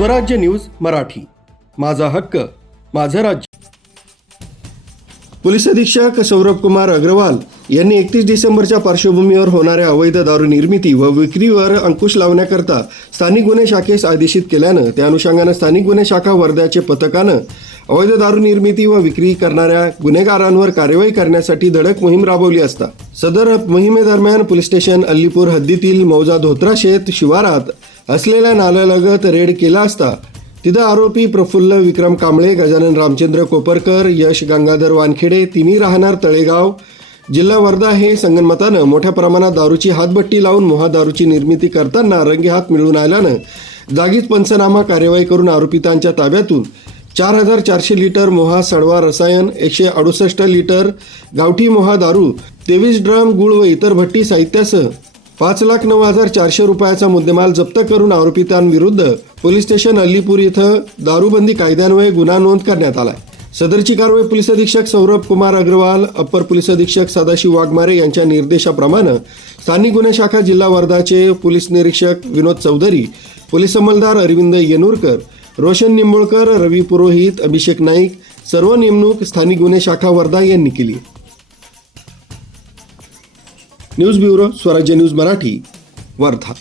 स्वराज्य न्यूज मराठी, माझा हक्क माझं राज्य। पोलीस अधीक्षक सौरभ कुमार अग्रवाल यांनी 31 डिसेंबरच्या पार्श्वभूमीवर होणाऱ्या अवैध दारू निर्मिती व विक्रीवर अंकुश लावण्याकरता स्थानिक गुन्हे शाखेस आदेशित केल्यानं त्या अनुषंगानं स्थानिक गुन्हे शाखा वर्ध्याचे पथकानं अवैध दारू निर्मिती व विक्री करणाऱ्या गुन्हेगारांवर कार्यवाही करण्यासाठी धडक मोहीम राबवली असता सदर मोहिमेदरम्यान पोलीस स्टेशन अल्लीपूर हद्दीतील मौजा धोत्रा शेत शिवारात असलेल्या नाल्यालगत रेड केला असता तिथं आरोपी प्रफुल्ल विक्रम कांबळे, गजानन रामचंद्र कोपरकर, यश गंगाधर वानखेडे तिन्ही राहणार तळेगाव, जिल्हा वर्धा हे संगनमतानं मोठ्या प्रमाणात दारूची हातभट्टी लावून मोहा दारूची निर्मिती करताना रंगेहात मिळून आल्यानं जागीच पंचनामा कार्यवाही करून आरोपितांच्या ताब्यातून 4400 लिटर मोहा सडवा रसायन, 168 लिटर गावठी मोहा दारू, 23 ड्रम गुळ व इतर भट्टी साहित्यासह 5,09,400 रुपयाचा मुद्देमाल जप्त करून आरोपितांविरुद्ध पोलीस स्टेशन अल्लीपूर इथं दारूबंदी कायद्यान्वये गुन्हा नोंद करण्यात आला। सदरची कारवाई पोलीस अधीक्षक सौरभ कुमार अग्रवाल, अप्पर पोलीस अधीक्षक सदाशिव वाघमारे यांच्या निर्देशाप्रमाणे स्थानिक गुन्हे शाखा जिल्हा वर्धाचे पोलीस निरीक्षक विनोद चौधरी, पोलीस अंमलदार अरविंद येनुरकर, रोशन निंबोळकर, रवी पुरोहित, अभिषेक नाईक सर्व नेमणूक स्थानिक गुन्हे शाखा वर्धा यांनी केली। न्यूज ब्युरो, स्वराज्य न्यूज मराठी, वर्धा।